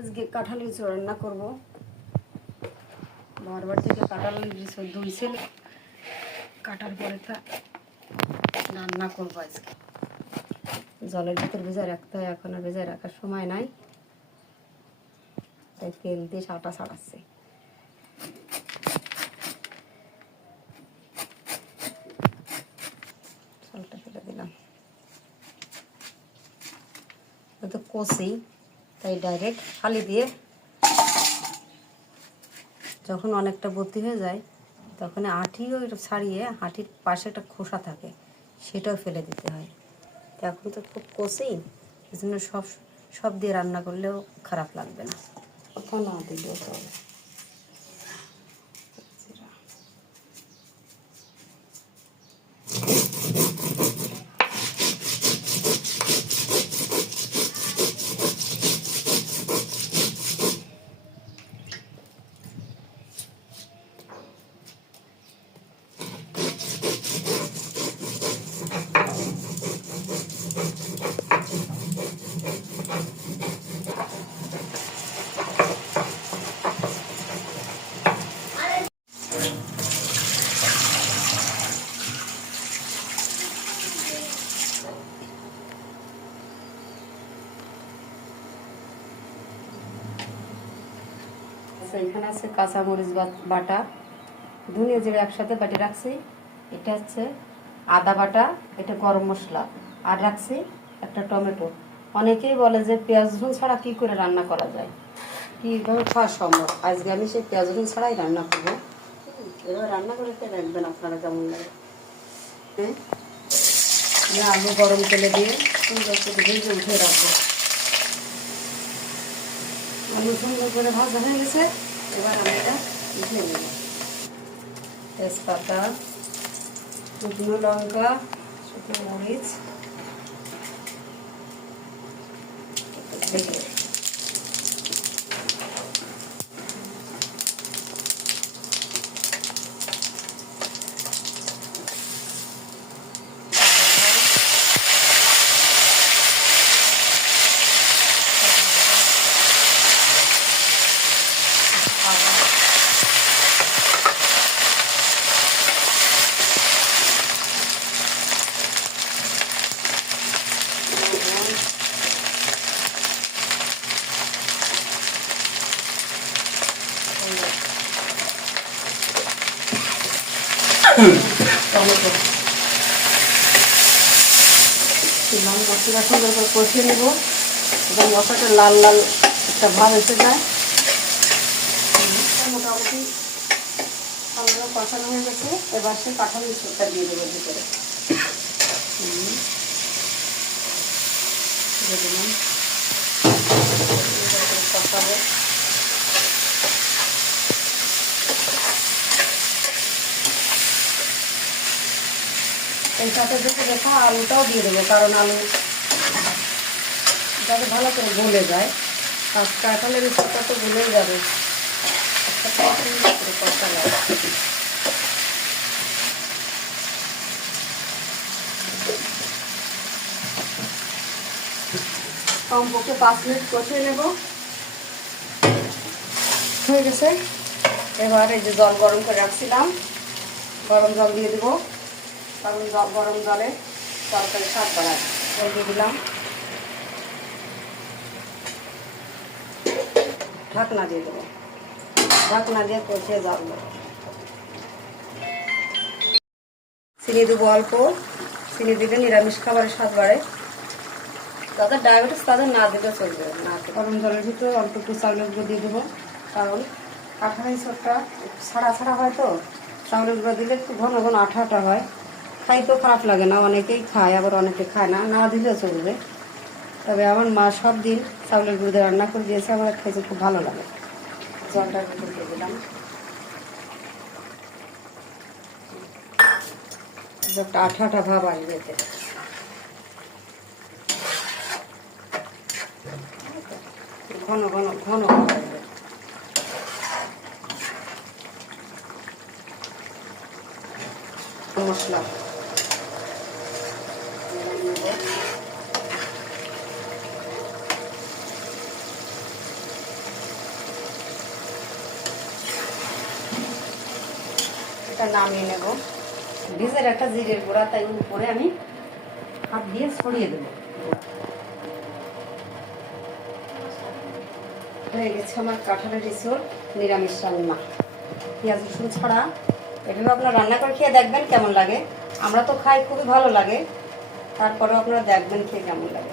আজকে কাঁঠাল লিচু রান্না করব। বারবার থেকে কাঁঠাল লিচু ধুইছে কাটার পরে তা রান্না করব আজকে। জলের ভিতর ভেজে রাখতে হয়, এখন আর ভেজে রাখার সময় নাই। তাই তেল দিয়ে সাটা ছাড়াচ্ছে জলটা ফেলে দিলাম। তো কষি। তাই ডাইরেক্ট ফালি দিয়ে যখন অনেকটা ভর্তি হয়ে যায়, তখন আঁটি ওই ছাড়িয়ে হাঁটির পাশে একটা খোসা থাকে, সেটাও ফেলে দিতে হয়। এখন তো খুব কষি এই জন্য সব সব দিয়ে রান্না করলেও খারাপ লাগবে না। কোনো দিলেও চলে। আচ্ছা, এখানে আছে কাঁচামরিচ বাটা। ধনিয়া জিরা একসাথে বাটি রাখছি এটা হচ্ছে আদা বাটা এটা গরম মশলা। আর রাখছি একটা টমেটো। অনেকেই বলে যে পেঁয়াজ রসুন ছাড়া কি করে রান্না করা যায়? কীভাবে খাওয়া সম্ভব? আজকে আমি সেই পেঁয়াজ রসুন ছাড়াই রান্না করব। এবার রান্না করে খেয়ে দেখবেন আপনারা কেমন লাগে। হ্যাঁ? আলু গরম তেলে দিয়ে ভেজে উঠে রাখব। আলু সুন্দর করে ভাজা হয়ে গেছে, এবার আমি এটা উঠিয়ে নেব। তেজপাতা, শুকনো লঙ্কা, শুকনো মরিচ টমেটো মশলা সুন্দর করে কষিয়ে নেব এবং মশলাটা লাল লাল একটা ভাব এসে যায় মোটামুটি ভালো কষানো হয়ে গেছে। এবার সে মিশ্রটা দিয়ে দেবো ভিতরে। সাথে দেখে দেখো আলুটাও দিয়ে দেবো, কারণ আলু যাতে ভালো করে গলে যায়। কাঁঠালের সাথে তো গলেই যাবে। কষা লাগে কমপক্ষে পাঁচ মিনিট কষিয়ে নেব। হয়ে গেছে। এবার এই যে জল গরম করে রাখছিলাম, গরম জল দিয়ে দেবো। কারণ জল, গরম জলে তরকারি স্বাদ বাড়ায়। জল দিয়ে দিলাম। ঢাকনা দিয়ে দেবো। ঢাকনা দিয়ে কষিয়ে জল দেবো চিনি দেবো অল্প। চিনি দিলে নিরামিষ খাবারের স্বাদ বাড়ে। যাদের ডায়াবেটিস তাদের না দিলে চলবে, না গরম জলের ভিতরে অল্প একটু চাউলের গুঁড়ো দিয়ে দেবো। কারণ কাঁঠালের সবটা ছাড়া ছাড়া হয় তো, চাউলের গুঁড়ো দিলে একটু ঘন ঘন আঠা আঠা হয়। খাইতেও খারাপ লাগে না, অনেকেই খায়, আবার অনেকে খায় না। না দিলেও চলবে। তবে আমার মা সব দিন চাউলের গুঁড়ো রান্না করে দিয়েছে, আমার খেতে খুব ভালো লাগে জলটার ভিতরে দিলাম। একটা আঠা আঠা ভাব আসবে এতে। ঘন ঘন ঘন আসবে মশলা। এটা নামিয়ে নেব। বীজের একটা জিরের গুঁড়া, তাই উপরে আমি হাত দিয়ে ছড়িয়ে দেবো। হয়ে গেছে আমার কাঁঠালের ইসোর নিরামিষ রান্না। পেঁয়াজ, রসুন ছাড়া। এভাবে আপনারা রান্না করে খেয়ে দেখবেন কেমন লাগে। আমরা তো খাই, খুবই ভালো লাগে। তারপরেও আপনারা দেখবেন খেয়ে কেমন লাগে।